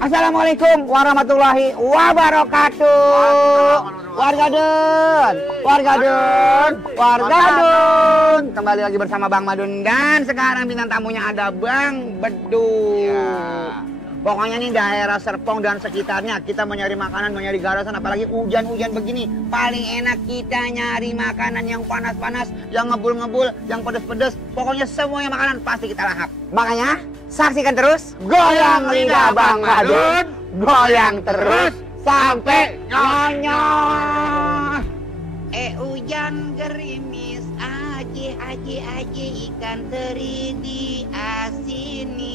Assalamualaikum warahmatullahi wabarakatuh. Warga Dun. Kembali lagi bersama Bang Madun dan sekarang bintang tamunya ada Bang Bedu. Ya. Pokoknya nih daerah Serpong dan sekitarnya kita mau nyari makanan, mau nyari garasan, apalagi hujan-hujan begini. Paling enak kita nyari makanan yang panas-panas, yang ngebul-ngebul, yang pedes-pedes. Pokoknya semuanya makanan pasti kita lahap. Makanya saksikan terus Goyang Lidah Bang Madun, goyang terus sampai nyonyos. Hujan gerimis aje ikan teri diasinin.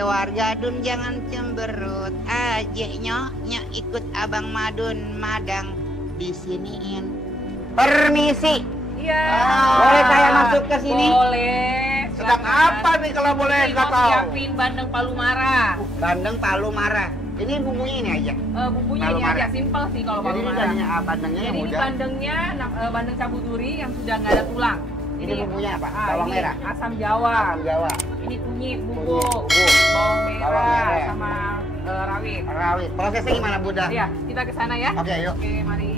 Warga Dun jangan cemberut aje nyok ikut Abang Madun madang disiniin. Permisi. Iya. Boleh saya masuk ke sini? Boleh. Sedang apa nih kalau boleh nggak tahu? Siapin bandeng palu mara. Bandeng palu mara. Ini bumbunya ini aja. Bumbunya Palu ini mara. aja simpel sih kalau Jadi palu ini mara. tadinya bandengnya yang Jadi ini muda. bandengnya bandeng cabu duri yang sudah nggak ada tulang. Ini bumbunya apa? Bawang ini merah. asam jawa. Asam Jawa. Ini kunyit Kunyit, bubuk. bubuk. Bawang Bawang merah merah. sama rawit. Rawit. Prosesnya gimana, Bunda? Iya, kita ke sana ya. Oke, yuk. Oke, mari.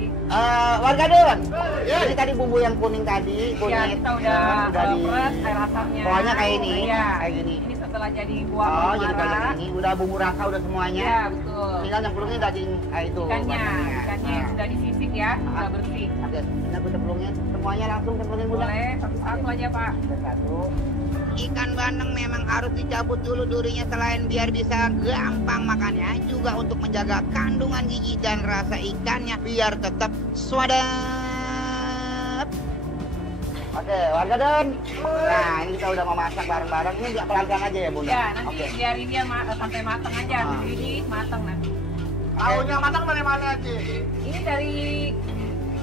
Warga Dun. Ini tadi bumbu yang kuning tadi, Ya, kunyit. kita udah di peres air asamnya. Pokoknya kayak ini, Iya. kayak gini. Ini setelah jadi buah Oh, palu jadi mara. kayak ini. Udah bumbu rasa udah semuanya. Iya, betul. Tinggal yang perlunya daging itu. Ikannya bandengnya. Nah. sudah disisik ya, sudah bersih. Oke, ini aku cemplungin semuanya langsung cemplungin Bunda. Boleh satu-satu aja Pak. Satu. Ikan bandeng memang harus dicabut dulu durinya selain biar bisa gampang makannya, juga untuk menjaga kandungan gizi dan rasa ikannya biar tetap swadap. Oke, warga Dun. Nah, ini kita udah mau masak bareng-bareng. Ini pelan-pelan aja ya, Bunda? Ya, nanti Oke. biarin dia sampai matang aja. Ini matang nanti. Tahunya matang dari mana sih? Ini dari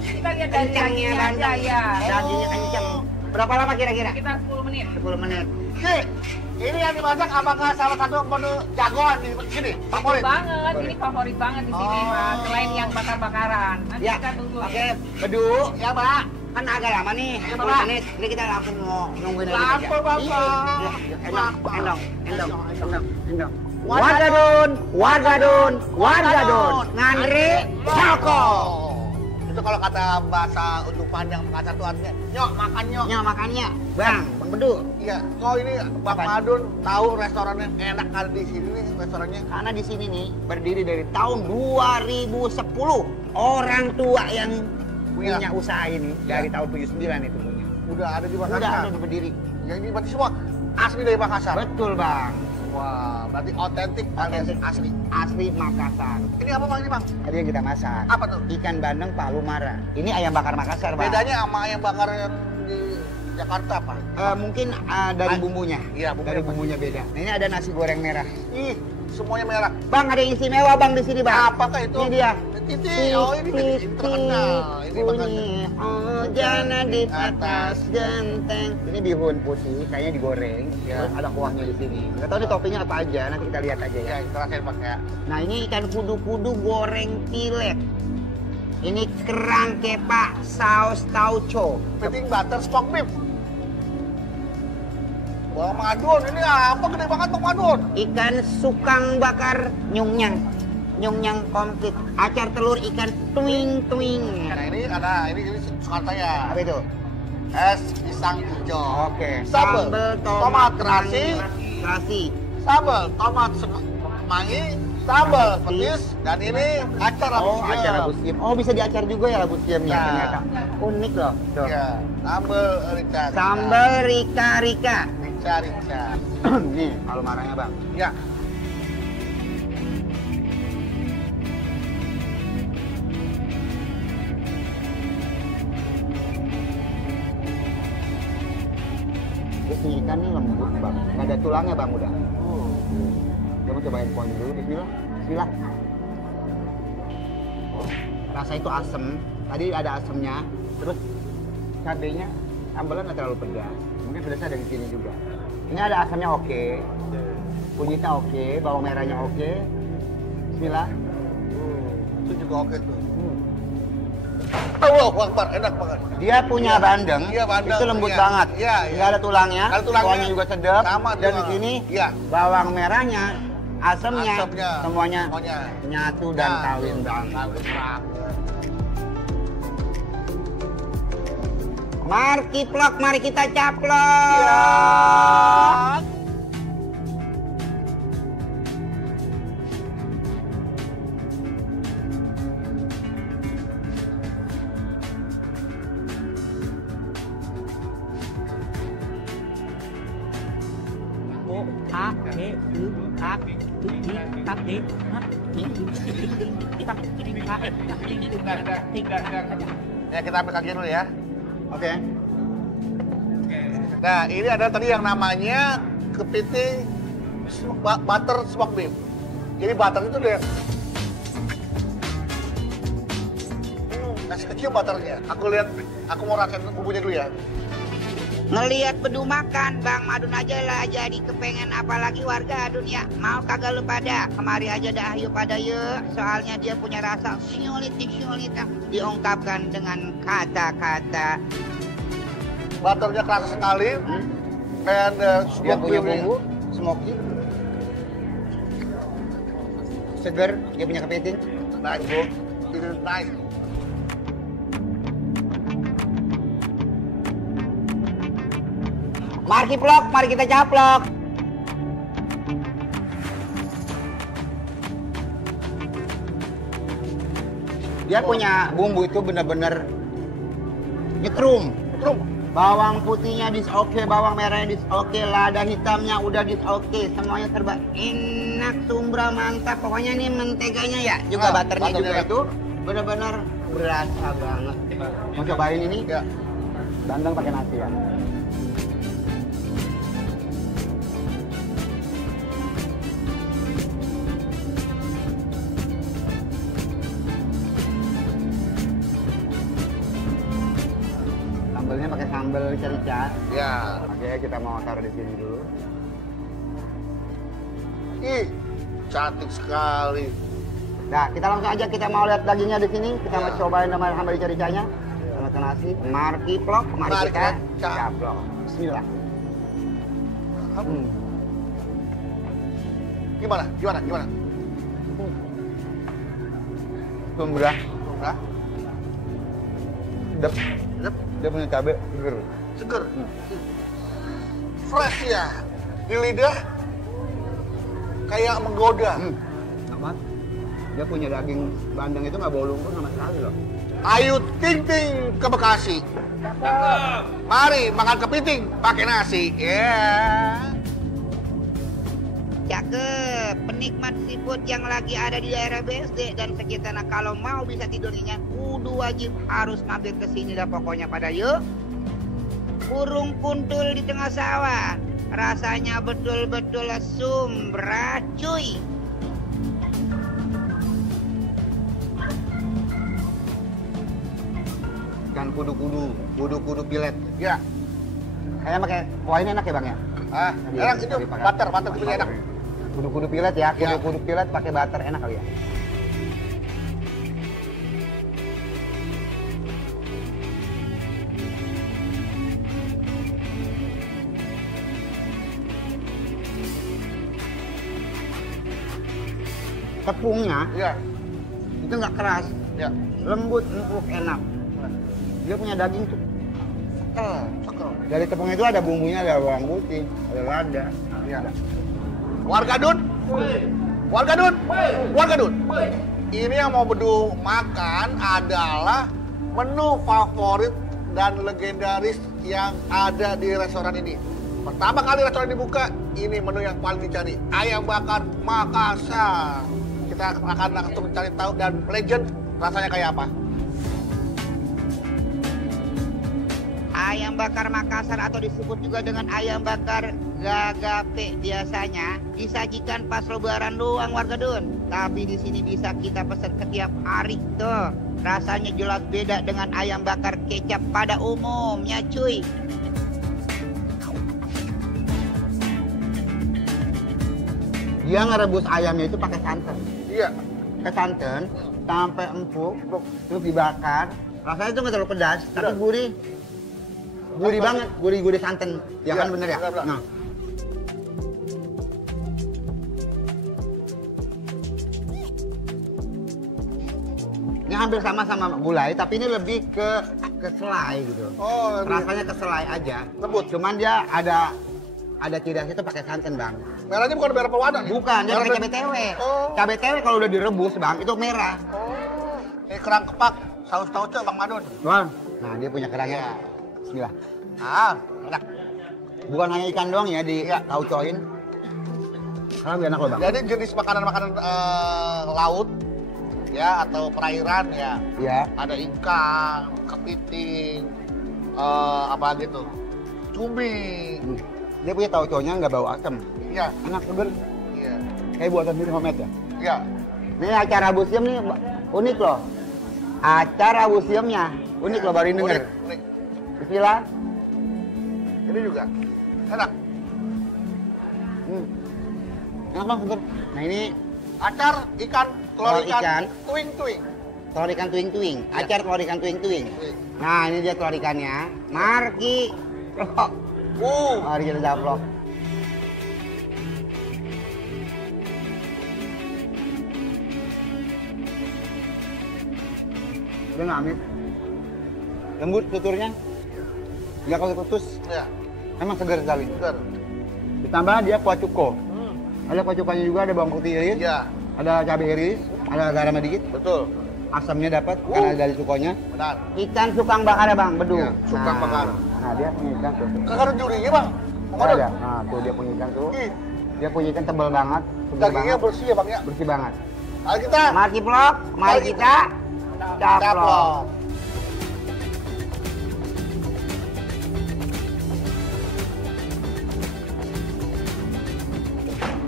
kita lihat dari Kencangnya dagingnya aja bandeng. ya. Dagingnya kencang. Berapa lama kira-kira? Sekitar 10 menit. 10 menit. Nih, ini yang dimasak apakah salah satu menu jagoan di sini? Favorit? Banget, ini favorit banget di sini, Oh. Mas. Selain yang bakar-bakaran. Nanti Ya, kita tunggu. oke. Bedu, Ya, Mbak. kan agak lama nih, Ya, 10 Pak. menit. Ini kita langsung mau nungguin lagi Lama, aja. Bapak. Iya, endong. Warga Warga Dun, ngantri Joko. Itu kalau kata bahasa Ujung Pandang Makassar itu artinya nyok makan nyok. Nya makannya, Bang Bedu. Iya, kok ini Bang Apa? Madun tahu restorannya enak kali di sini nih restorannya. Karena di sini nih berdiri dari tahun 2010. Orang tua yang punya usaha ini dari tahun 79 itu punya. Udah ada di Udah Makassar. ada berdiri. Yang ini berarti semua asli dari Makassar. Betul, Bang. Wah, berarti otentik alias asli. Asli Makassar. Ini apa Bang ini Bang? Tadi yang kita masak. Apa tuh? Ikan bandeng palu mara. Ini ayam bakar Makassar, Bang. Bedanya sama ayam bakar yang di Jakarta apa? Mungkin dari bumbunya. Iya, bumbunya Dari bumbunya beda. Nah, ini ada nasi goreng merah. Ih, semuanya merah. Bang, ada yang istimewa, Bang, di sini, Bang. Apakah itu? Ini dia. Titi. Oh, ini terkenal. Ini bunyi hujan di atas genteng. Ini bihun putih, kayaknya digoreng. Ya. Terus ada kuahnya di sini. Nggak tahu nih toppingnya apa aja. Nanti kita lihat aja ya. Ya, itu rasain pakai. Nah, ini ikan kudu-kudu goreng pilet. Ini kerang kepa saus tauco. Penting butter smoke beef. Wah, Madun, ini apa gede banget Bang Madun? Ikan sukang bakar nyungnyang. Nyungnyang komplit. Acar telur ikan tuing-tuing. Nah, ini suka saya. Apa itu? Es pisang hijau. Oke. Sambal tomat terasi, terasi. sambal tomat mangi, sambal petis, dan ini acar Oh, rebus acar siam. rebus siam. Oh, bisa diacar juga ya rebus siamnya Ya. ternyata. Unik loh. Tuh. Ya, sambal rica. Sambal rika-rika. Rica. Nih, kalau marahnya, Bang. Ya. Ini ikan nih lembut, Bang. Nggak ada tulangnya, Bang, udah. Coba cobain poin dulu, bismillah. Bismillah. Oh, rasa itu asem. Tadi ada asemnya. Terus cabenya, sambalnya nggak terlalu pedas. Mungkin pedasnya ada di sini juga. Ini ada asamnya oke. Kunyitnya oke, bawang merahnya oke. Bismillah. Itu juga oke tuh. Allah Akbar, enak banget. Dia punya Iya. bandeng, Iya, bandeng, itu lembut iya. banget. Iya, iya. Nggak ada tulangnya, Nggak ada tulangnya. kuahnya juga sedap. Sama Dan juga. di sini Iya. bawang merahnya asemnya, Asemnya, semuanya semuanya. nyatu dan Nah, kawin banget. kawin banget. Markiplok, mari kita caplok. Ya. Ya kita ambil kaki dulu ya. Oke. Nah, ini ada tadi yang namanya kepiting butter smoked beef. Jadi butter itu deh. Kasih kecil butternya. Aku mau rasain bumbunya dulu ya. Ngelihat bedu makan, Bang Madun aja lah jadi kepengen, apalagi warga dunia. Mau kagak lu pada, kemari aja dah yuk pada yuk. Soalnya dia punya rasa sulit diungkapkan dengan kata-kata. Butternya kerasa sekali. And Dia smoked punya beef-nya. bumbu, smoky. Seger, dia punya kepiting. Nice, bro. It is nice. Markiplok, mari kita caplok. Dia punya bumbu itu bener-bener nyetrum. Bawang putihnya dis oke, bawang merahnya dis oke, lada hitamnya udah dis oke, semuanya serba enak, sumbra mantap. Pokoknya ini menteganya ya, juga butternya juga enak. itu bener-bener berasa banget. Mau cobain ini? Ya. Bandeng pakai nasi ya. Sambalnya pakai sambal rica-rica. Ya. Oke, kita mau taruh di sini dulu. Ih, cantik sekali. Nah, kita langsung aja, kita mau lihat dagingnya di sini. Kita mau Ya. cobain sama sambal rica-ricanya. Sama ke nasi. Markiplok, mari Mari kita kita caplok. Bismillah. Gimana? Sumbra. Nah, Sedap. Dia punya cabai seger. seger. Fresh ya. Di lidah kayak menggoda. Amat. Dia punya daging bandeng itu nggak bau lumpur sama sekali loh. Ayu ting ting ke Bekasi. Mari makan kepiting pakai nasi. Ya. Cakep, penikmat seafood yang lagi ada di daerah BSD dan sekitarnya, kalau mau bisa tidur nyenyak, kudu wajib harus mampir ke sini dah pokoknya pada yuk. Burung kuntul di tengah sawah, rasanya betul-betul sumbra cuy. Ikan kudu pilet. Ya. Kayaknya pakai kuah ini enak ya bang ya? Ah, enak itu butter kepiting enak. Kudu pilet ya, Ya. kudu pilet pakai butter enak kali ya. Tepungnya Ya. itu nggak keras, Ya. lembut, empuk, enak. Dia punya daging tuh. Sekel. Dari tepung itu ada bumbunya, ada bawang putih, ada lada. Ya. Warga Dun. Warga Dun. Ini yang mau bedu makan adalah menu favorit dan legendaris yang ada di restoran ini. Pertama kali restoran dibuka, ini menu yang paling dicari. Ayam bakar Makassar. Kita akan langsung mencari tahu dan legend rasanya kayak apa. Ayam bakar Makassar atau disebut juga dengan ayam bakar gagape biasanya disajikan pas lebaran doang warga Dun. Tapi di sini bisa kita pesan setiap hari tuh. Rasanya jelas beda dengan ayam bakar kecap pada umumnya cuy. Dia ngerebus ayamnya itu pakai santan. Iya. Pakai santan sampai empuk, terus dibakar. Rasanya itu nggak terlalu pedas, tapi gurih. Gurih banget, gurih santan. Ya Iya, kan bener ya? bener. Nah. hampir sama gulai, tapi ini lebih ke selai gitu. Oh, Rasanya ke selai aja. lembut. Cuman dia ada ciri khas itu pakai santan, Bang. Merahnya bukan merah pewarna nih? Bukan, dia Merah pakai dan- cabai tewe. Oh. Cabai tewe kalau udah direbus, Bang, itu merah. Oh, ini kerang kepak, saus tauco Bang Madun. Bang. Nah, dia punya kerangnya. Iya. Bismillah. Ah, enak. Bukan hanya ikan doang ya di Iya. taucoin. Kalau enak loh, Bang. Jadi jenis makanan-makanan laut ya atau perairan ya. Iya. Ada ikan, kepiting, apa gitu, cumi. Dia punya tauconya nggak bau asam. Iya, Enak seger. iya, Kayak buatan sendiri homemade ya. iya. Nih acara museum nih unik loh. Acara museumnya unik loh, baru ini denger. Unik, unik. Bismillah. Ini juga enak. Enak Bang, seger. Nah ini Acar ikan, telur Telur ikan. ikan, tuing-tuing. telur ikan tuing-tuing. Acar telur ikan tuing-tuing. Tuing. Nah ini dia telur ikannya. Marki. Mari kita caplok. Udah nggak amis. Lembut tuturnya. Nggak kalau kutus. Ya, Emang segar sekali. benar. Ditambah dia kuah cuko. Ada kuah cukonya juga, ada bawang putih iris, Iya, ada cabai iris, ada garam dikit. betul. Asamnya dapat karena dari cukonya. Benar. Ikan sukang bakar ya Bang, bedu. Iya, sukang bakar. Nah dia punya ikan tuh. Kagak ada jurinya, Bang. Bang Ada. Madun. Nah tuh dia punya ikan tuh. Ih, Dia punya ikan tebal banget, segar dagingnya banget, bersih ya, Bang ya. bersih banget. Mari kita Mari vlog, mari kita caplok. caplok.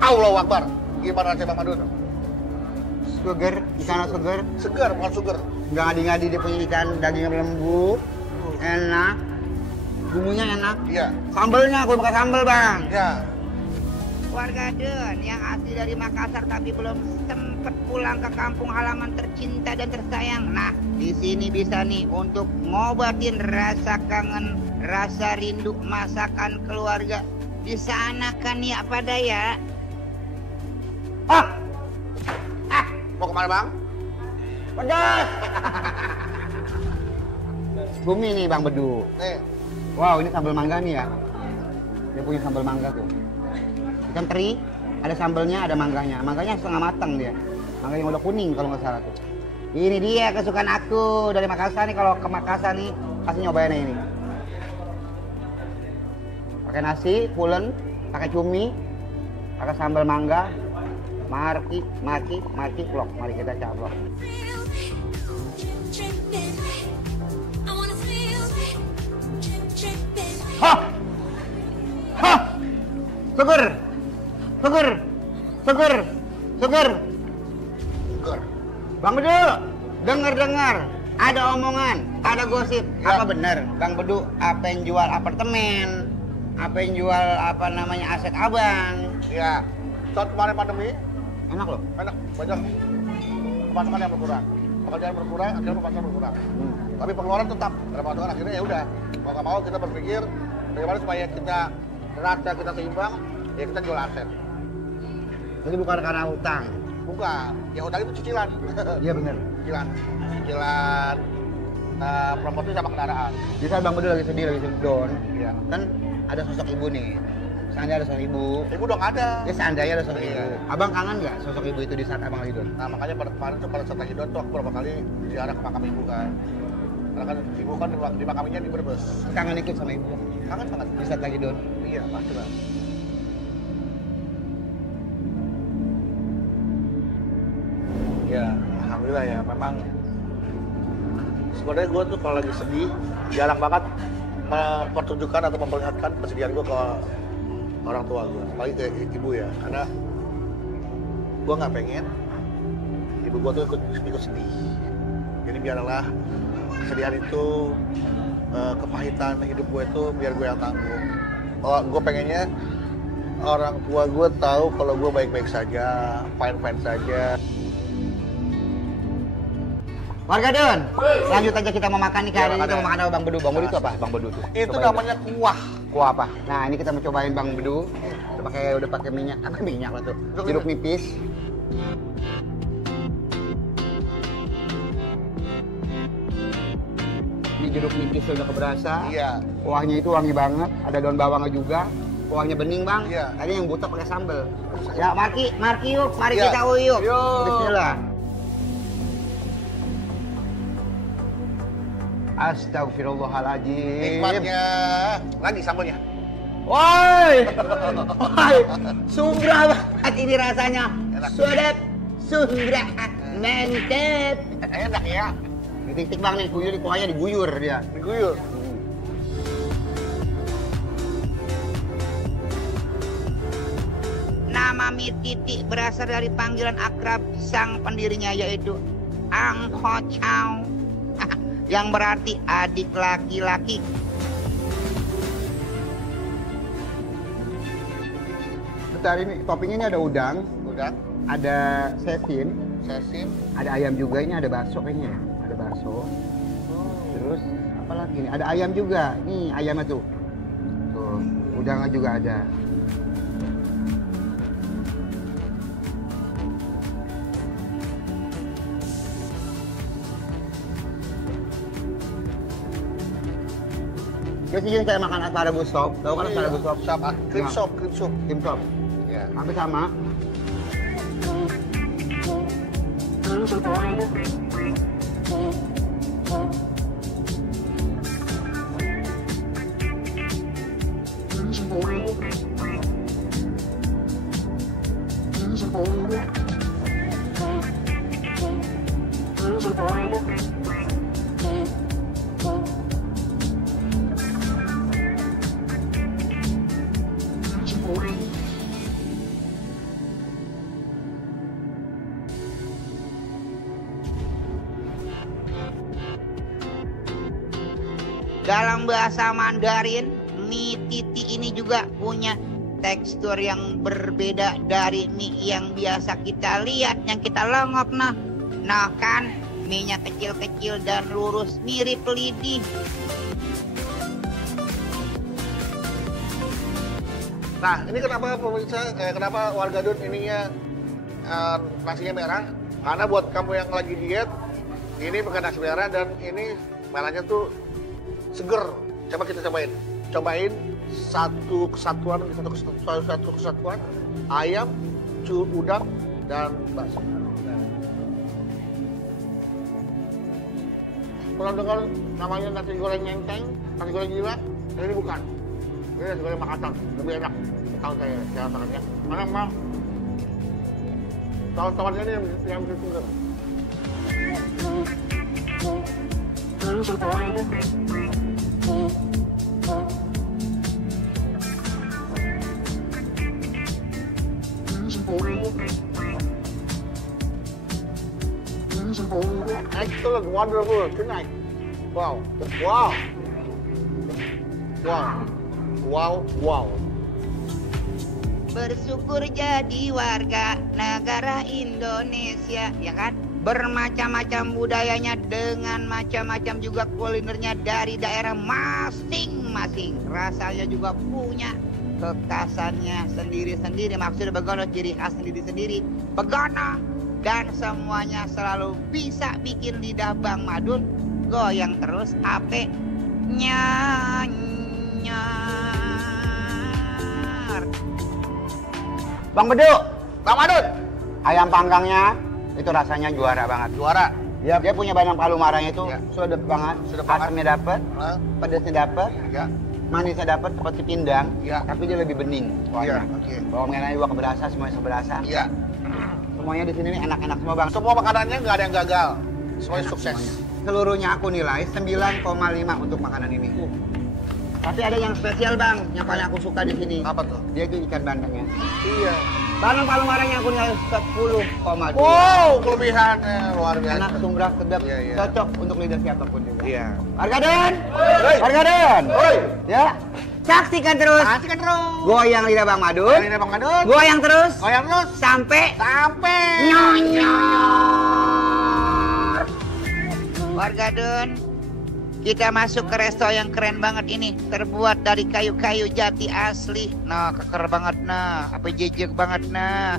Allahu Akbar. Gimana rasanya Bang Madun? Seger, ikan seger, Segar, bukan sugar. nggak ngadi-ngadi, dia punya ikan dagingnya lembut, enak, bumbunya enak. Iya, Sambelnya, aku pakai sambel Bang. iya. Warga Den yang asli dari Makassar tapi belum sempat pulang ke kampung halaman tercinta dan tersayang. Nah, di sini bisa nih untuk ngobatin rasa kangen, rasa rindu masakan keluarga. Di sana kan ya pada ya. Mau kemana Bang? Pedas. Bumi nih Bang Bedu. Nih, Wow, ini sambal mangga nih ya. Dia punya sambal mangga tuh. Ikan teri, ada sambelnya, ada mangganya. Mangganya setengah matang dia. Mangga yang udah kuning kalau nggak salah tuh. Ini dia kesukaan aku dari Makassar nih. Kalau ke Makassar nih, kasih nyobain ini. Pakai nasi, pulen, pakai cumi, pakai sambal mangga. Mari vlog. Mari kita caplok. Hah! Hah! Seger! Seger! Seger! Seger! segar. Bang Bedu, dengar-dengar ada omongan, ada gosip. Ya. Apa benar Bang Bedu apa yang jual apartemen? Apa yang jual apa namanya aset abang? Iya. Saat kemarin pandemi, Enak loh. banyak pemasukan yang berkurang. Pekerjaan berkurang, akhirnya pemasukan berkurang. Tapi pengeluaran tetap. Ada pemasukan akhirnya ya udah. Mau nggak mau kita berpikir bagaimana supaya kita neraca kita seimbang, ya kita jual aset. Jadi bukan karena utang. Bukan, ya utang itu cicilan. Iya benar. Cicilan promosi sama kendaraan. Di saat Bang Bedu lagi sedih, lagi down, Iya. kan ada sosok ibu nih. Seandainya ada sosok ibu, Ibu dong ada. ya seandainya ada sosok Iya. ibu. Abang kangen nggak sosok ibu itu di saat abang lagi down? Nah makanya pada kemarin tuh pada saat lagi down tuh aku beberapa kali ziarah ke makam ibu kan. Karena kan ibu kan di makaminya di Brebes. Kangen ikut sama ibu Kangen banget. di saat lagi down. Iya pasti lah. Ya alhamdulillah ya memang sebenarnya gue tuh kalau lagi sedih jarang banget mempertunjukkan atau memperlihatkan kesedihan gue ke orang tua gue, apalagi ke ibu ya, karena gue nggak pengen ibu gue tuh ikut sedih. Jadi biarlah kesedihan itu, kepahitan hidup gue itu biar gue yang tanggung. Oh, gue pengennya orang tua gue tahu kalau gue baik-baik saja, fine-fine saja. Warga Don, lanjut aja kita mau makan nih, hari Ya, ini kita makan mau makan apa Bang Bedu? Bang Bedu itu apa? Bang Bedu tuh. Itu Cobain. namanya kuah. Kuah apa? Nah, ini kita mau cobain Bang Bedu. Udah pakai minyak, apa minyak lah tuh? Jeruk nipis. jeruk nipis udah keberasa. Iya. Kuahnya itu wangi banget, ada daun bawangnya juga. Kuahnya bening bang. Iya. Tadi yang buta pakai sambal. Ya Marki yuk, mari Iya. kita uyuk. Yuk. Bismillah. Astagfirullahaladzim. Nikmatnya. Lagi sambalnya. Woi, woi, sumbra banget ini rasanya. Enak. Sedap, sumbra, mantep. Enak ya. Titik bang nih, guyur kuahnya diguyur dia. Diguyur. Nama mie titik berasal dari panggilan akrab sang pendirinya yaitu Ang Ho Chow yang berarti adik laki-laki. Bentar ini toppingnya ini ada udang, Udah. ada sesin, Sesim. ada ayam juga, ini ada bakso kayaknya. Ada bakso. Terus apa lagi nih? Ada ayam juga. Nih ayamnya tuh. Tuh, udangnya juga ada. Biasanya saya makan asparagus sop. Tahu kan asparagus sop? Sop, cream Nah. sop, cream sop. Tim sop. Ya. Hampir sama. Dalam bahasa Mandarin, mie titi ini juga punya tekstur yang berbeda dari mie yang biasa kita lihat, yang kita lengop nah. Nah kan, mie-nya kecil-kecil dan lurus mirip lidi. Nah, ini kenapa pemirsa, kenapa warga Dun ininya nasinya merah? Karena buat kamu yang lagi diet, ini pakai nasi merah dan ini merahnya tuh seger. Coba kita cobain. Cobain satu kesatuan ayam, udang dan bakso. Pernah dengar namanya nasi goreng menteng, nasi goreng gila? Ini bukan. Ini nasi goreng Makassar, lebih enak. Tahu saya cara makannya. Karena memang tahu-tahuannya ini yang bisa seger. Excellent, wonderful, tonight. Wow, wow, wow, wow, wow. Bersyukur jadi warga negara Indonesia, ya kan? Bermacam-macam budayanya dengan macam-macam juga kulinernya dari daerah masing-masing. Rasanya juga punya kekhasannya sendiri-sendiri. Maksudnya begono ciri khas sendiri-sendiri. Begono. Dan semuanya selalu bisa bikin lidah Bang Madun goyang terus ape nyanyar. Bang Bedu, Bang Madun, ayam panggangnya itu rasanya juara banget. juara. Ya, dia punya banyak palu marahnya itu Ya. sudah banget. Sedap banget. Asamnya dapat, Hah? pedasnya dapat, Ya, manisnya dapat seperti pindang, Ya. tapi dia lebih bening. iya, kuahnya. oke. Bawang merahnya juga keberasa, semuanya seberasa. Iya. Semuanya di sini nih enak-enak semua bang. Semua makanannya nggak ada yang gagal. Semuanya sukses. Seluruhnya aku nilai 9,5 untuk makanan ini. Tapi ada yang spesial bang, yang paling aku suka di sini. Apa tuh? Dia itu ikan bandengnya. Iya. Bandeng palu marahnya aku nilai 10,2. Wow, kelebihannya luar biasa. Enak, sumbrah, sedap, Iya, iya. cocok untuk lidah siapapun juga. Iya. Warga Den! Hei! Warga Den! Hoi. Ya, saksikan terus. Kasihkan terus. Goyang lidah Bang Madun. Ini Bang Madun. Goyang terus. Goyang terus. Sampai Sampai. nyonyor. Warga Dun, kita masuk ke resto yang keren banget ini, terbuat dari kayu-kayu jati asli. Nah, keker banget nah, apa jejek banget nah.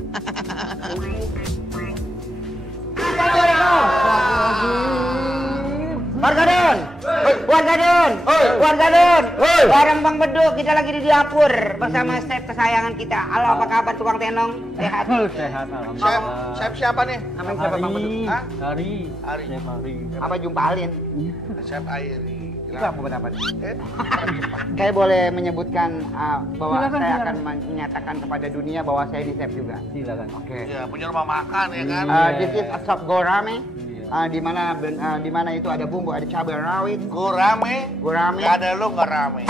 Warga Den! Warga Don, Hoi. warga Don, Hoi. bareng Bang Bedu, kita lagi di dapur bersama chef kesayangan kita. Halo, apa kabar tukang tenong? Sehat? Sehat, Chef, alhamdulillah. chef siapa nih? Namanya siapa Bang Bedu? Hah? Hari. Hari. Chef Hari. Apa jumpa Alin? Chef Airi. Itu apa pendapat? Eh, Saya boleh menyebutkan bahwa Silakan, saya silakan. akan menyatakan kepada dunia bahwa saya di chef juga. Silakan. Oke. ya, punya rumah makan ya kan? This is a shop gorame. Iya. Di mana itu ada bumbu, ada cabai rawit, Gurame. gurame. Gak ada lu nggak rame.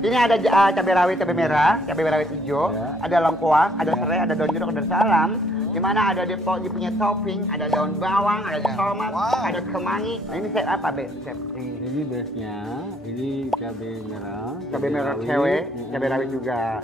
Ini ada cabai rawit, cabai merah, cabai rawit hijau, Ya. ada lengkuas, ada serai, ada daun jeruk, ada salam. Di mana ada dia punya topping, ada daun bawang, ada tomat, Wow. ada kemangi. Nah, ini chef apa, Be? Chef. Ini base-nya, ini cabai merah. Cabai merah rawit. cewek, cabai rawit juga.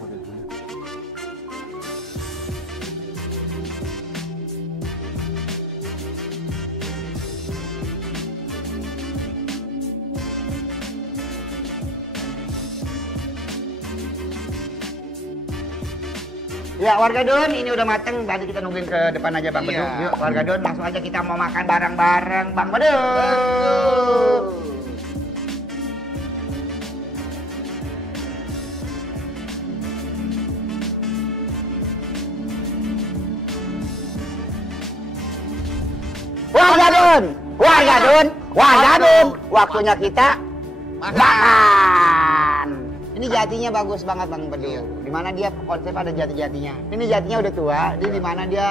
Ya warga Don, ini udah mateng. Tadi kita nungguin ke depan aja Bang Bedu. Iya. Yuk warga Don, langsung aja kita mau makan bareng-bareng Bang Bedu. Warga Don, warga Don, warga Don. Waktunya kita makan. Ini jatinya bagus banget Bang Bedu. Iya. Dimana dia konsep ada jati-jatinya. Ini jatinya udah tua. Ini dimana dia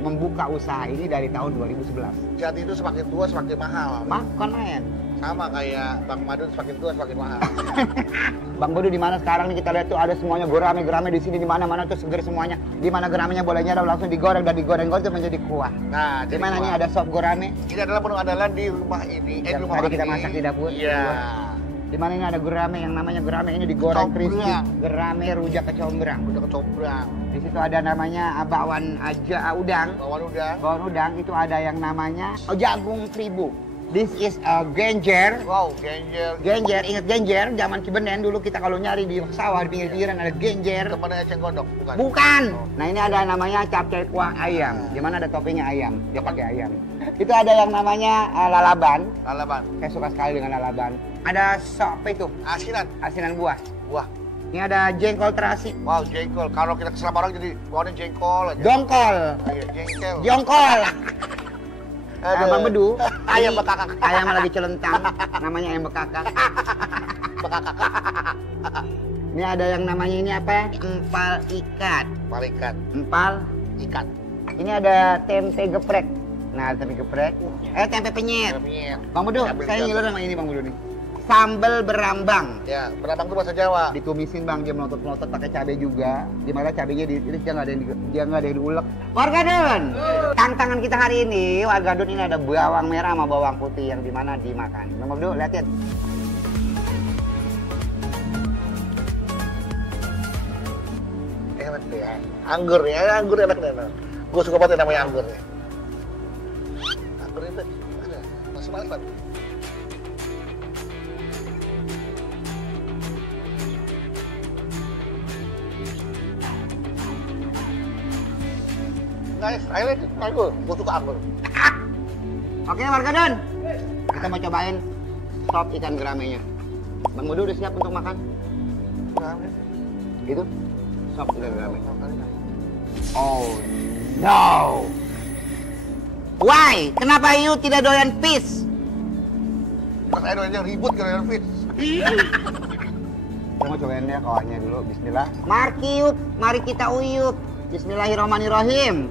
membuka usaha ini dari tahun 2011. Jati itu semakin tua semakin mahal. Makan main. Sama kayak Bang Madun semakin tua semakin mahal. Bang Bedu di mana sekarang nih kita lihat tuh ada semuanya gurame di sini di mana-mana tuh seger semuanya. Di mana guramenya bolehnya langsung digoreng dan digoreng-goreng itu menjadi kuah. Nah, Di jadi mana kuah. nih ada sop gurame? Ini adalah menu andalan di rumah ini. Yang Di rumah tadi makan kita ini. masak di dapur. Iya. Di mana ini ada gurame yang namanya gurame ini digoreng crispy. Kecombrang. Gurame rujak kecombrang. Udah kecombrang. Di situ ada namanya bakwan aja udang. Bawang udang. Bakwan udang itu ada yang namanya jagung teribu. This is a genjer. Wow, genjer. Genjer, ingat genjer? Zaman Cibenen dulu kita kalau nyari di sawah di pinggir-pinggiran ada genjer. Temannya eceng gondok, bukan? Bukan. Oh. Nah ini ada namanya capcay kuah ayam. Di mana ada toppingnya ayam. Dia pakai ayam. Itu ada yang namanya lalaban. Lalaban. Saya suka sekali dengan lalaban. Ada sop itu, Asinan. asinan buah. Wah, Ini ada jengkol terasi. wow, jengkol. Kalau kita kesel sama orang jadi bawanya jengkol aja. Dongkol. Iya, jengkel. Jongkol. Aduh. Bang Bedu. Ayam ini bekakak. Ayam lagi celentang. Namanya ayam bekakak. Ini ada yang namanya ini apa? Empal ikat. Palikan. Empal. Ikan. Ini ada tempe geprek. Nah, tempe geprek. Tempe penyet. Penyet. Bang Bedu, Ambil saya jatuh. ngiler sama ini Bang Bedu nih. Sambal berambang. Ya, berambang itu bahasa Jawa. Ditumisin Bang, dia melotot-melotot pakai cabai juga. Di mana cabainya diiris dia nggak ada yang diulek. Warga Don, tantangan kita hari ini, Warga Don ini ada bawang merah sama bawang putih yang dimana dimakan. Bang Bedu, liatin. Enak deh ya. Anggur ya, anggur enak deh. Gue suka banget yang namanya anggur ya. Anggur itu ada, masih mantap. Nice, I like it. Anggur, gue suka anggur. Oke Warga Don, kita mau cobain sop ikan geramenya. Bang Bedu udah siap untuk makan? Gitu? Sop ikan gerame. Oh no! Why? Kenapa you tidak doyan fish? Pas saya doanya ribut gara-gara fish. Kita mau cobain ya kuahnya dulu, bismillah. Markiup, mari kita uyup. Bismillahirrahmanirrahim.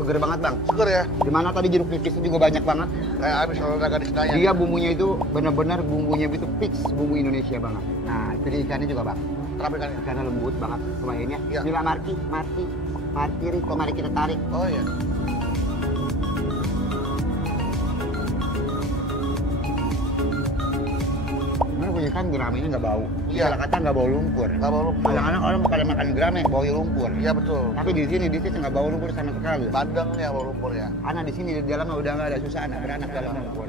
Seger banget Bang. Seger ya, Dimana tadi jeruk nipisnya juga banyak banget. kayak habis olahraga di Senayan. Dia bumbunya itu benar-benar bumbunya itu fix bumbu Indonesia banget. Nah, itu di ikannya juga Bang. Terapikan ya. Ikannya lembut banget cobainnya. Iya. Bismillah Marki Riko, mari kita tarik. Oh iya. Mana punya kan geramenya nggak bau. Iya. Salah kata nggak bau lumpur. Nggak bau lumpur. Kadang-kadang orang pada makan gerame bau lumpur. Iya betul. Tapi di sini nggak bau lumpur sama sekali. Bandengnya bau lumpur ya. Anak di sini di dalamnya udah nggak ada susah anak beranak dalam lumpur.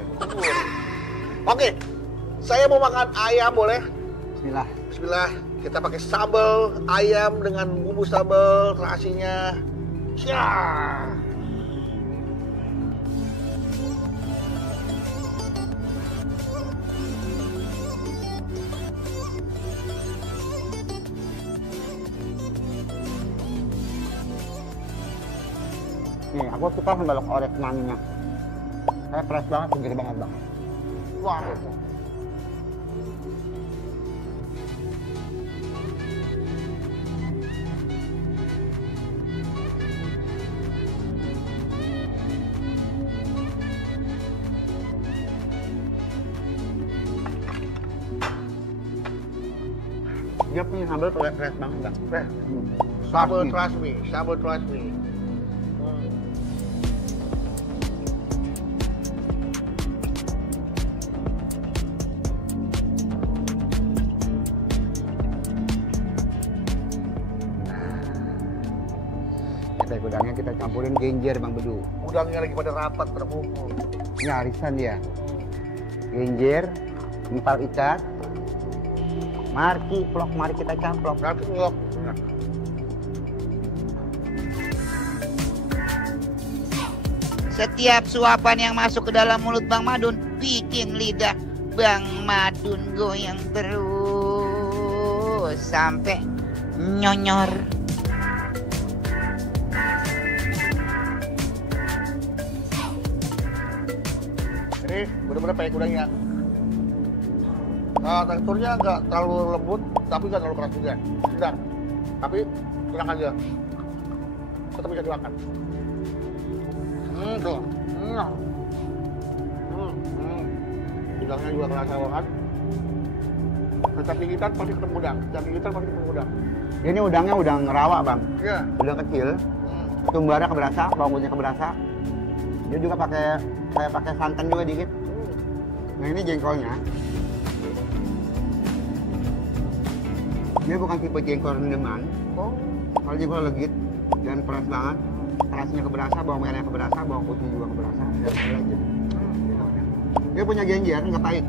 Oke, saya mau makan ayam boleh? Bismillah. Bismillah, kita pakai sambal ayam dengan bumbu sambal terasinya. Syah. Nih, aku suka sambal orek maninya. Kayak fresh banget, seger banget bang. Wah. Dia punya sambal fresh banget bang. Sambal Nih. trust me, sambal trust me. Kita udangnya kita campurin genjer bang Bedu. Udangnya lagi pada rapat, pada kumpul. Ini arisan dia. Genjer, empal ikat. Mari vlog, mari kita caplok. Nanti ngok. Setiap suapan yang masuk ke dalam mulut Bang Madun bikin lidah Bang Madun goyang terus sampai nyonyor. Ini benar-benar kayak udangnya. Teksturnya nggak terlalu lembut, tapi nggak terlalu keras juga. Sedang, tapi tenang aja. Tetap bisa dimakan. Tuh. Udangnya juga kerasa banget. Setiap gigitan pasti ketemu udang. Setiap gigitan pasti ketemu udang. Ini udangnya udang rawa bang. Iya. Udang kecil. Tumbarnya keberasa, bawangnya keberasa. Dia juga pakai kayak pakai santan juga dikit. Nah ini jengkolnya. Dia bukan tipe jengkol rendeman. Oh. Kalau jengkol legit dan keras banget. Kerasnya keberasa, bawang merahnya keberasa, bawang putih juga keberasa. Dan legit. Dia punya genjer, nggak pahit.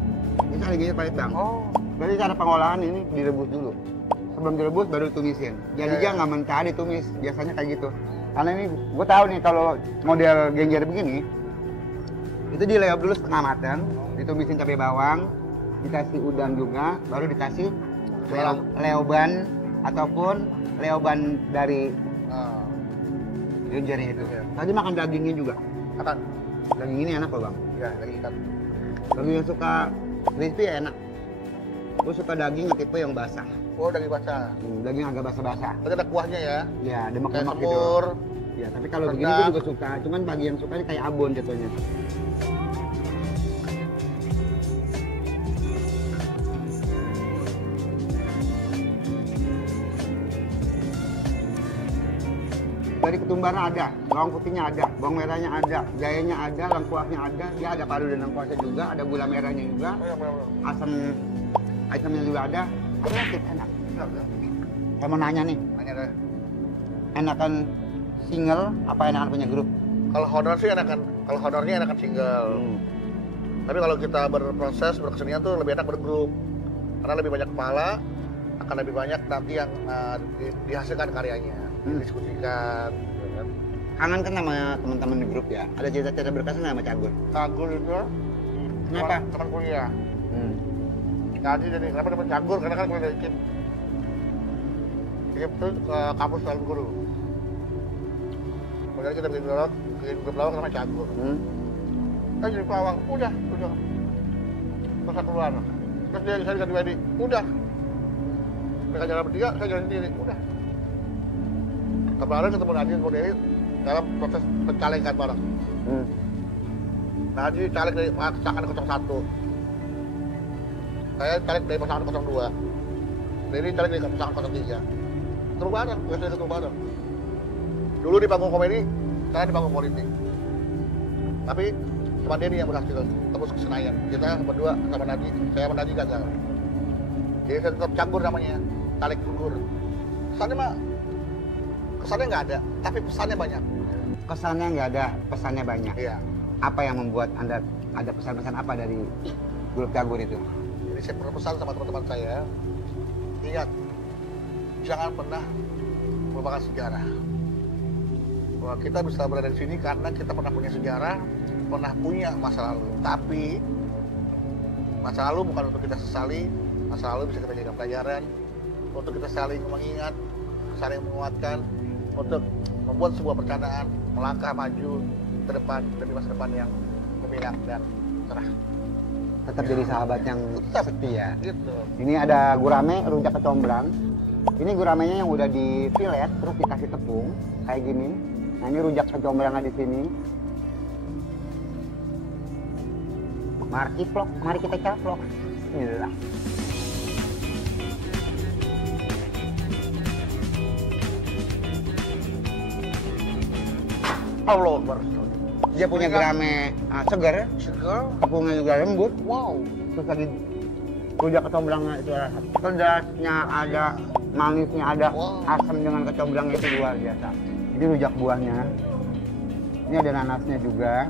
Bisa ada genjer pahit bang. Oh. Jadi cara pengolahan ini direbus dulu. Sebelum direbus baru ditumisin. Jadi dia nggak mentah ditumis. Biasanya kayak gitu. Karena ini gue tahu nih kalau model genjer begini, itu dileop dulu setengah matang, ditumisin cabai bawang, dikasih udang juga, baru dikasih leoban ataupun leoban dari genjernya itu. Iya. Tadi makan dagingnya juga. Akan. Daging ini enak loh bang. Ya, lagi ikan. Bagi yang suka crispy ya enak. Gue suka daging tipe yang basah. Oh, daging basah. Daging agak basah-basah. Berarti ada kuahnya ya. Ya, Kayak demak-demak gitu. semur. Ya, tapi kalau begini Rendang. gue juga suka. Cuman bagi yang suka ini kayak abon jatuhnya. Dari ketumbaran ada, bawang putihnya ada, bawang merahnya ada, jahenya ada, lengkuasnya ada, dia ada padu dan lengkuasnya juga, ada gula merahnya juga, Oh, ya, benar-benar. asamnya juga ada. Relatif enak. Enak, ya. Saya mau nanya nih, Nanya deh. enakan single apa enakan punya grup? Kalau honor sih enakan, kalau honornya enakan single. Tapi kalau kita berproses berkesenian tuh lebih enak bergrup. Karena lebih banyak kepala, akan lebih banyak nanti yang dihasilkan karyanya, didiskusikan. Gitu kan. Kangen kan sama teman-teman di grup ya, ada cerita-cerita berkesan sama Cagur. Cagur itu Kenapa? teman kuliah. Jadi kenapa teman Cagur? Karena kan kuliah IKIP. IKIP itu kampus Tuan Guru. Kemudian kita bikin grup lawak sama Cagur. Saya jadi pelawak, udah. Terus saya keluar. Terus dia saya ganti Wedi, udah. Mereka jalan bertiga, saya jalan sendiri, udah. Kemarin ketemu Nadine Koderi dalam proses pencalekan bareng. Nadine caleg dari pasangan 01. Saya caleg dari pasangan 02. Dedi caleg dari pasangan 03. Ketemu bareng, biasanya ketemu bareng. Dulu di panggung komedi, saya di panggung politik. Tapi cuma Denny yang berhasil tembus ke Senayan. Kita berdua sama Nadi, saya sama Nadi gagal. Jadi saya tetap Cagur namanya, caleg gugur. Kesannya nggak ada, tapi pesannya banyak. Kesannya nggak ada, pesannya banyak. Iya. Apa yang membuat Anda ada pesan-pesan apa dari grup Cagur itu? Jadi saya berpesan sama teman-teman saya, ingat, jangan pernah melupakan sejarah. bahwa kita bisa berada di sini karena kita pernah punya sejarah, pernah punya masa lalu. Tapi masa lalu bukan untuk kita sesali, masa lalu bisa kita jadikan pelajaran untuk kita saling mengingat, saling menguatkan, untuk membuat sebuah percandaan, melangkah maju ke depan demi masa depan yang gemilang dan cerah. Tetap jadi sahabat yang Tetap. setia. Gitu. Ini ada gurame rujak kecombrang. Ini guramenya yang udah di filet terus dikasih tepung kayak gini. Nah ini rujak kecombrangnya di sini. Mari kita caplok. Bismillah. Allah Akbar. Dia punya gurame segar, Segar. tepungnya juga lembut. Wow. Terus lagi rujak kecombrangnya itu ada pedasnya, ada manisnya, ada Wow. asam dengan kecombrang itu luar biasa. Ini rujak buahnya. Ini ada nanasnya juga,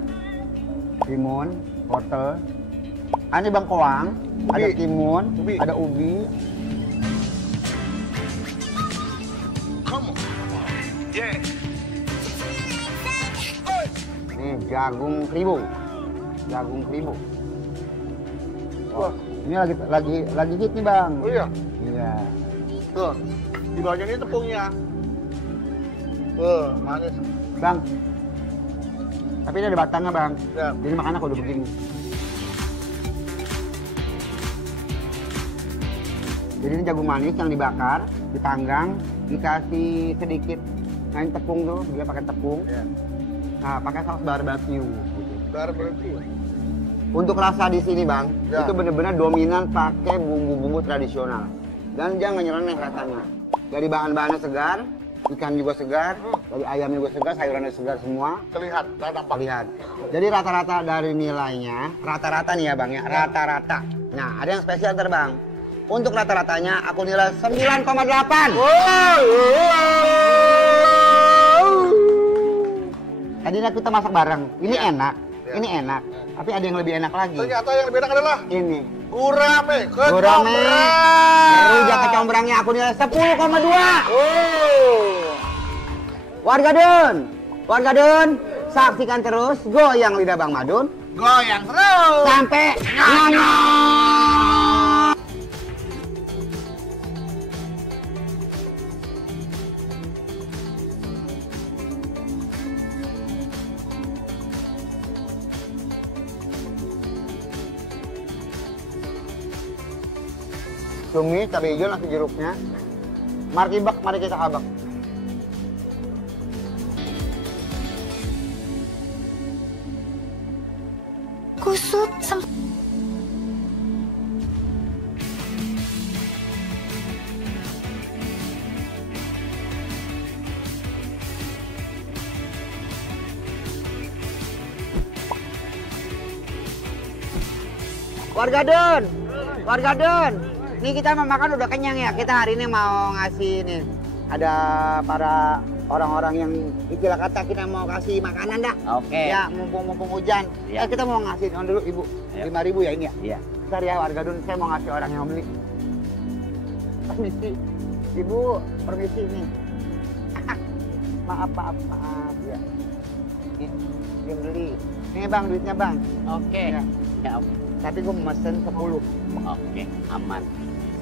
timun, wortel. Ini bengkoang, ada Ubi. timun, Ubi. ada ubi. Come on. Yeah. Ini jagung kribo, jagung kribo. Wah. Ini lagi hit nih bang. Oh iya. Iya. Tuh. Di bawahnya ini tepungnya. Tuh, manis. Bang. Tapi ini ada batangnya bang. Ya. Jadi makannya kalau udah begini. Jadi ini jagung manis yang dibakar, dipanggang, dikasih sedikit main tepung tuh, dia pakai tepung. Ya. Nah, pakai saus barbecue. Dar berhenti. Untuk rasa di sini bang, Ya. itu benar-benar dominan pakai bumbu-bumbu tradisional. Dan jangan nyeleneh rasanya. Dari bahan-bahannya segar, ikan juga segar, dari ayam juga segar, sayurannya segar semua. Terlihat, nampak. Lihat. Jadi rata-rata dari nilainya, rata-rata nih ya bang ya, rata-rata. Nah, ada yang spesial ntar bang. Untuk rata-ratanya aku nilai 9,8. Tadinya kita masak bareng. Ini Ya. enak, Ya. ini enak. Tapi ada yang lebih enak lagi. Ternyata yang lebih enak adalah Ini. gurame Gurame. kecombrang. Rujak kecombrangnya aku nilai 10,2. Oh. Warga Dun, saksikan terus goyang lidah Bang Madun Goyang terus. sampai nyonyok. Cumi, cabai hijau, nasi jeruknya. Markibak, mari kita habak. Kusut Warga Dun. Ini kita mau makan udah kenyang ya. Kita hari ini mau ngasih nih. Ada para orang-orang yang istilah kata kita mau kasih makanan dah. Oke. Ya, mumpung hujan. Ya. Kita mau ngasih dulu Ibu. Ya. 5.000 ya ini ya. Iya. Bentar ya warga Dun, saya mau ngasih orang yang beli. Permisi. Ibu, permisi nih. Maaf ya. Ini dia beli. Nih Bang, duitnya Bang. Oke. Ya. Ya, Tapi gue mesen 10. oke, aman.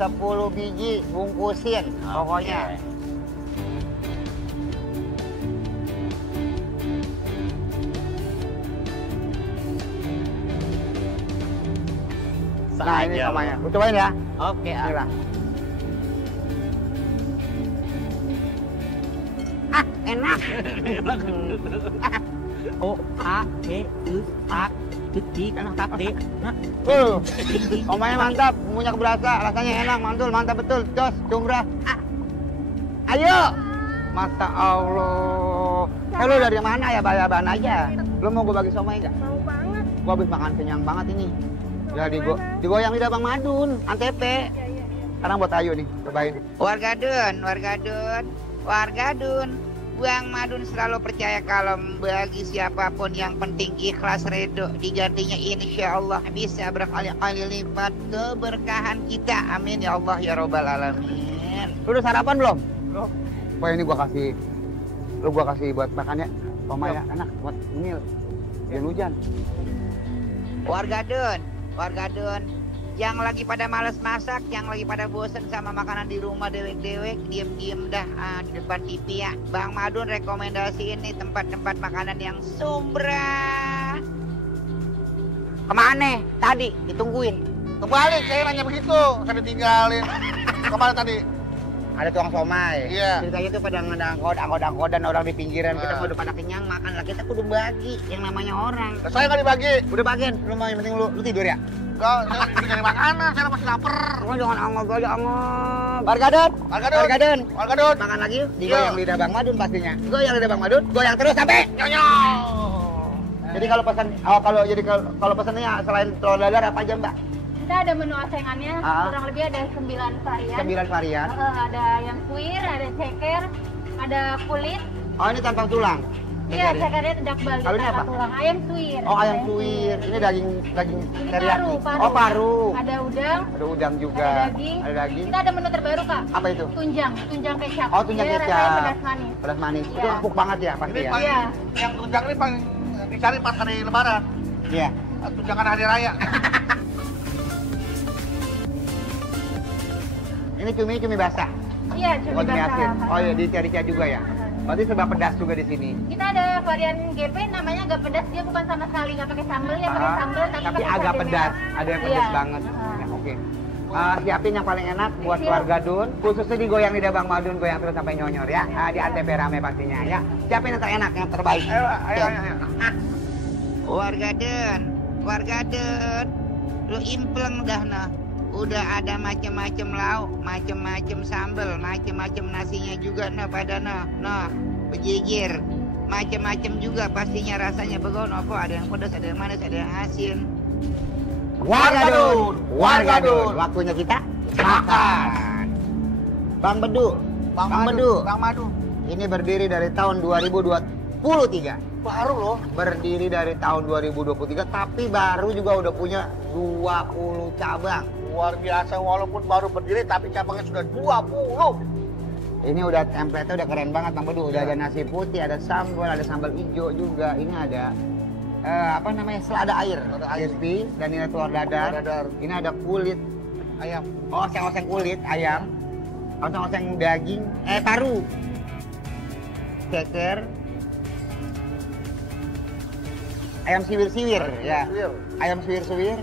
10 biji bungkusin pokoknya. Oke. Nah ini Saja. samanya. Lu cobain ya. Oke, Ini lah. Ah, enak. O A E U A Titik anak taktik. Omanya mantap, bumbunya keberasa, rasanya enak, mantul, mantap betul. Jos, cumrah. Ah. Ayo. Masa Allah. Lu dari mana ya, bayaban aja. Lu mau gue bagi somai nggak? mau banget. Gua habis makan kenyang banget ini. Ya digoyang lidah Bang Madun, Antep. Sekarang buat Ayu nih, cobain. Warga Dun. Bang Madun selalu percaya kalau bagi siapapun yang penting ikhlas redo, digantinya insya Allah bisa berkali-kali lipat keberkahan kita. Amin ya Allah ya robbal alamin. Lu udah sarapan belum? Belum. Wah ini gua kasih Lu gua kasih buat makan ya. Poma ya, enak buat ngemil. Jangan hujan. Warga Don, yang lagi pada males masak, yang lagi pada bosen sama makanan di rumah dewek-dewek, diem-diem dah di depan TV ya. Bang Madun rekomendasiin nih tempat-tempat makanan yang sumbrah. Kemana? Tadi ditungguin. Kembali, saya nanya begitu. Saya ditinggalin. Kemana tadi? Ada tukang somai. Iya. Ceritanya tuh pada angkot-angkotan orang di pinggiran. Kita mau udah pada kenyang makan lah. Kita kudu bagi yang namanya orang. Saya nggak dibagi. Udah bagian. Lu mau yang penting lu tidur ya? Enggak, saya lagi nyari makanan. Saya masih lapar. Lu jangan anggot aja anggot. Wargadun. Wargadun. Makan lagi yuk. Digoyang lidah Bang Madun pastinya. Goyang lidah Bang Madun. Goyang terus sampai. Nyonyo. Jadi kalau pesan, kalau pesannya selain telur dadar apa aja Mbak? Kita ada menu ocengannya, kurang lebih ada 9 varian. 9 varian. Ada ayam suwir, ada ceker, ada kulit. Oh ini tanpa tulang. Iya, cekernya tidak balik Kalau ini apa? tanpa tulang. Ayam suwir. Oh ayam suwir. Ini daging Ini teriyaki. paru. Oh paru. Ada udang. Ada udang juga. Ada daging. Ada daging. Kita ada menu terbaru Kak. Apa itu? Tunjang kecap. Oh tunjang Dia kecap. rasanya pedas manis. Pedas manis. Iya. Itu empuk banget ya pasti Ini ya. paling, Iya. yang tunjang ini paling dicari pas hari Lebaran. Iya. Tunjangan hari raya. Ini cumi basah. Iya, cumi Bukan cumi basah. asin. Oh iya dicari-cari juga ya. Berarti serba pedas juga di sini. Kita ada varian GP namanya agak pedas, dia bukan sama sekali nggak pakai sambal, ya pakai sambal tapi pakai agak cabai pedas. merah. Ada yang pedas Iya. banget. Ya, oke. Siapin yang paling enak buat keluarga Dun, khususnya digoyang lidah Bang Madun, goyang terus sampai nyonyor ya. Di Antep rame pastinya ya. Siapin yang terenak, yang terbaik. Ayo. Warga Den, lu impleng dah nah. Udah ada macam-macam lauk, macam-macam sambal, macam-macam nasinya juga nah pada nah bejigir. Macam-macam juga pastinya rasanya begon apa, ada yang pedas, ada yang manis, ada yang asin. Warga Dun, waktunya kita makan. Bang Bedu. Bang Madu. Ini berdiri dari tahun 2023. Baru loh. Berdiri dari tahun 2023, tapi baru juga udah punya 20 cabang. Luar biasa, walaupun baru berdiri tapi cabangnya sudah 20. Ini udah template-nya udah keren banget Bang Bedu. Udah ada nasi putih, ada sambal hijau juga. Ini ada selada air. Crispy, dan ini telur dadar. Ini ada kulit Ayam. Oh, oseng-oseng kulit ayam. Oseng-oseng daging, paru. Ceker. Ayam siwir-siwir ya. Ayam siwir-siwir.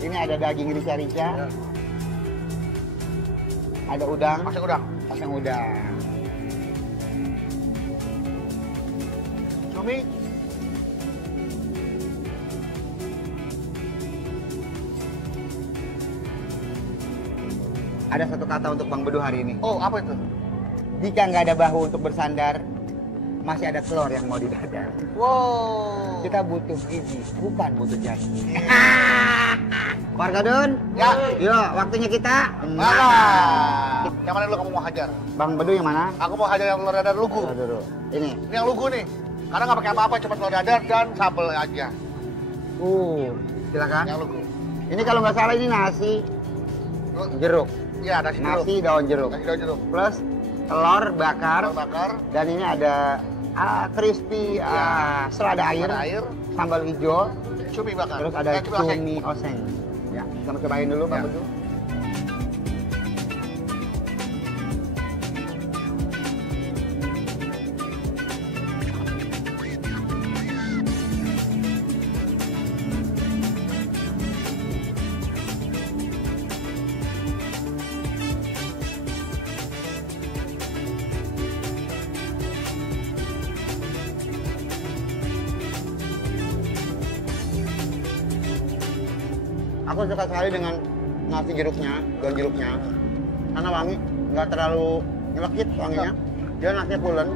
Ini ada daging rica-rica. Ya. Ada udang. Masih udang. Oseng udang. Cumi. Ada satu kata untuk Bang Bedu hari ini. Oh, apa itu? Jika nggak ada bahu untuk bersandar, masih ada telur yang mau didadar. Wow. Kita butuh gizi, bukan butuh janji. Warga Dun, Ya. yuk waktunya kita Makan. Yang mana dulu kamu mau hajar? Bang Bedu yang mana? Aku mau hajar yang telur dadar lugu. Dulu. Ini. Ini yang lugu nih. Karena nggak pakai apa-apa, cuma telur dadar dan sambal aja. Silakan. Yang lugu. Ini kalau nggak salah ini nasi jeruk. Iya, nasi jeruk. Nasi daun jeruk. Nasi daun jeruk. Plus telur bakar. Telur bakar. Dan ini ada crispy selada air, sambal hijau, Cumi bakar. terus ada cumi oseng. cumi oseng. Ya, kita cobain dulu Bang Ya. Bedu. Aku suka sekali dengan nasi jeruknya, daun jeruknya, karena wangi, nggak terlalu nyelekit wanginya. Dia nasinya pulen,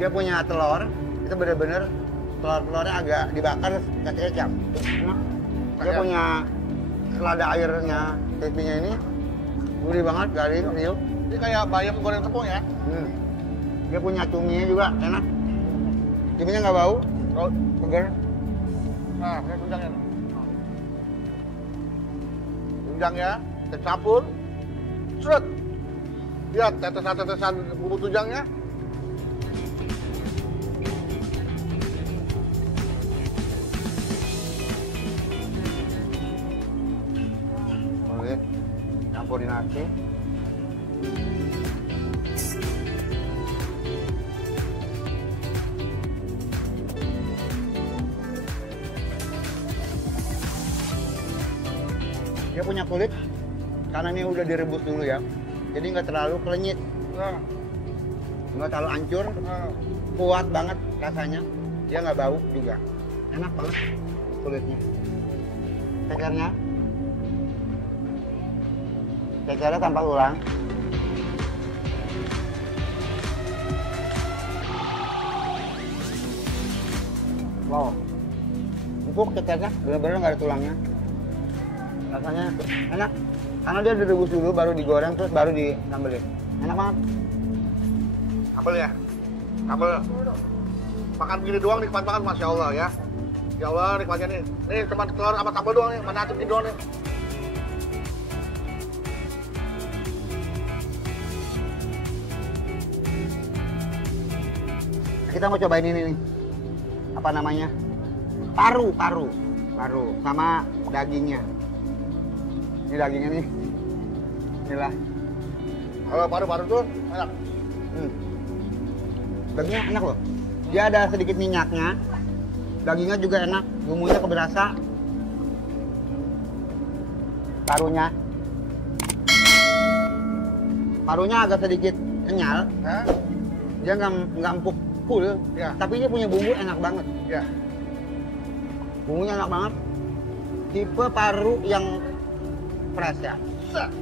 dia punya telur, itu bener-bener telurnya agak dibakar kasih kecap. Enak. Dia punya selada airnya, crispy-nya ini, gurih banget, garing, riuh. Ini kayak bayam goreng tepung ya. Dia punya cuminya juga enak. Cuminya nggak bau, Oh, seger. nah, ini tunjangnya. Tunjang ya, kita campur. Serut. Lihat tetesan-tetesan bumbu tunjangnya. Oke, campurin nasi. Dia punya kulit karena ini udah direbus dulu ya, jadi nggak terlalu klenyit, Nah, nggak terlalu hancur, nah. kuat banget rasanya. Dia nggak bau juga, enak banget kulitnya. Cekernya tanpa tulang. Wow, empuk cekernya, bener-bener nggak ada tulangnya. Rasanya enak, karena dia direbus dulu, baru digoreng, terus baru disambelin. Enak banget. Kabel ya. Kabel. Makan gini doang nikmat banget, Masya Allah ya. Ya Allah nikmatnya nih. Nih cuma telur sama kabel doang nih, mana acem gini doang nih. Kita mau cobain ini nih, apa namanya, paru sama dagingnya. Ini dagingnya nih, inilah. Kalau paru-paru tuh enak. Dagingnya enak loh, dia ada sedikit minyaknya, dagingnya juga enak, bumbunya keberasa. Parunya agak sedikit kenyal, Hah? dia nggak empuk full, Ya. tapi dia punya bumbu enak banget. Ya. Bumbunya enak banget, tipe paru yang fresh ya. Set.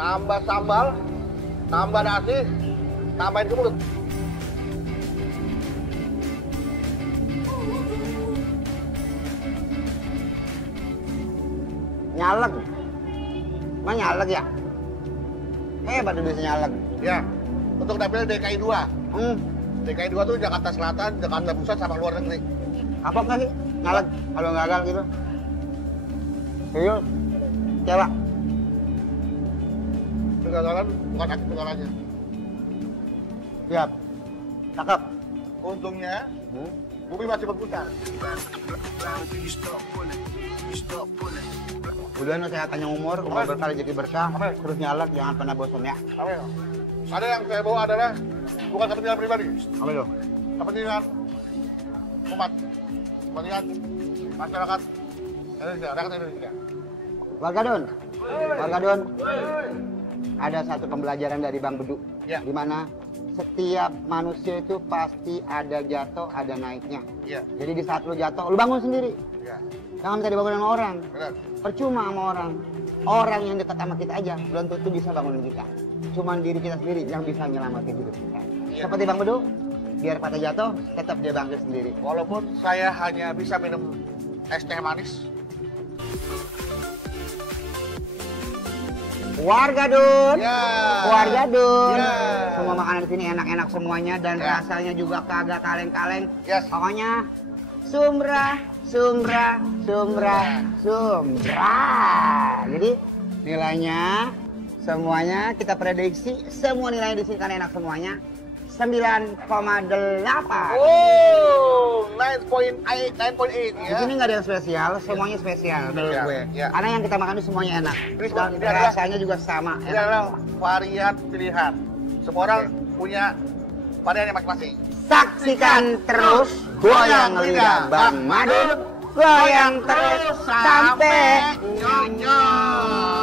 Tambah sambal, tambah nasi, tambahin ke mulut. Nyalek, mah nyalek ya? Hebat dia bisa nyalek. Ya. Untuk dapil DKI 2. DKI 2 tuh Jakarta Selatan, Jakarta Pusat sama luar negeri. Kapok nggak sih nyalek kalau gagal gitu? Serius, cewek. Kegagalan bukan sakit kegagalannya. Siap, cakep. Untungnya bumi masih berputar. Udah sehatannya umur berkah jadi berkah, terus nyalek, jangan pernah bosan ya. Apa ya? Ada yang saya bawa adalah bukan kepentingan pribadi, Apa lo? kepentingan umat, kepentingan masyarakat Indonesia, rakyat Indonesia. Warga Don, ada satu pembelajaran dari Bang Bedu, Ya. di mana setiap manusia itu pasti ada jatuh, ada naiknya. Iya, Jadi di saat lu jatuh, lu bangun sendiri. iya, Jangan minta dibangun sama orang. benar. Percuma sama orang. Orang yang dekat sama kita aja belum tentu bisa bangunin kita. Cuman diri kita sendiri yang bisa nyelamatin hidup kita. Iya. Seperti Bang Bedu, biar patah jatuh, tetap dia bangkit sendiri. Walaupun saya hanya bisa minum es teh manis, Warga Don, ya, Warga Don. Ya. Semua makanan di sini enak-enak semuanya dan Ya. rasanya juga kagak kaleng-kaleng. Yes. Pokoknya sumrah. Jadi nilainya semuanya kita prediksi semua nilainya di sini kan enak semuanya 9,8. Oh, 9.8 Di ya. sini nggak ada yang spesial, semuanya spesial menurut Ya, gue. ya. Karena yang kita makan itu semuanya enak. Ini Dan adalah- rasanya juga sama. Ini enak. adalah varian pilihan. Semua orang punya variannya masing-masing. Saksikan terus goyang lidah Bang Madu, goyang terus sampai nyonyol.